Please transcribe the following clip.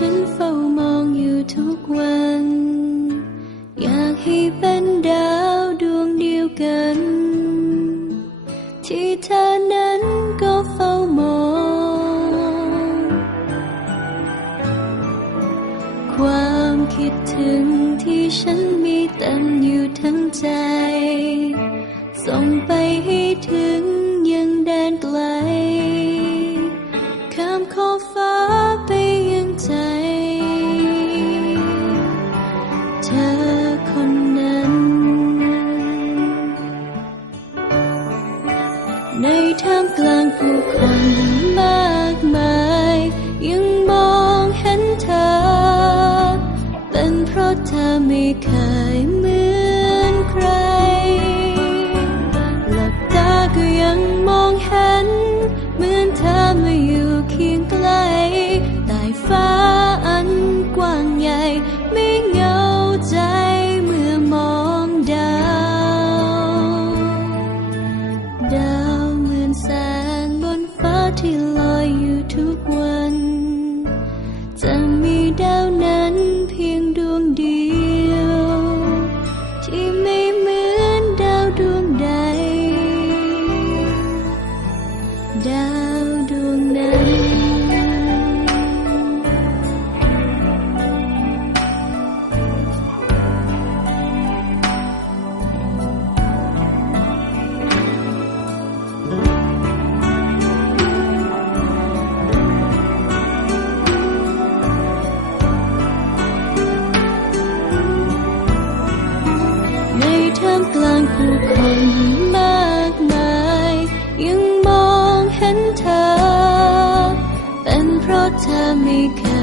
ฉันเฝ้ามองอยู่ทุกวัน อยากให้เป็นดาวดวงเดียวกัน ที่เธอนั้นก็เฝ้ามอง ความคิดถึงที่ฉันมีเต็มอยู่ทั้งใจ ส่งไปให้เธอ ในท่ามกลางผู้คนมากมาย ยังมองเห็นเธอ เป็นเพราะเธอไม่เคยเหมือนใคร หลับตาก็ยังมองเห็น เหมือนเธอมาอยู่เคียงกัน ผู้คนมากมาย ยังมองเห็นเธอ เป็นเพราะเธอไม่เคย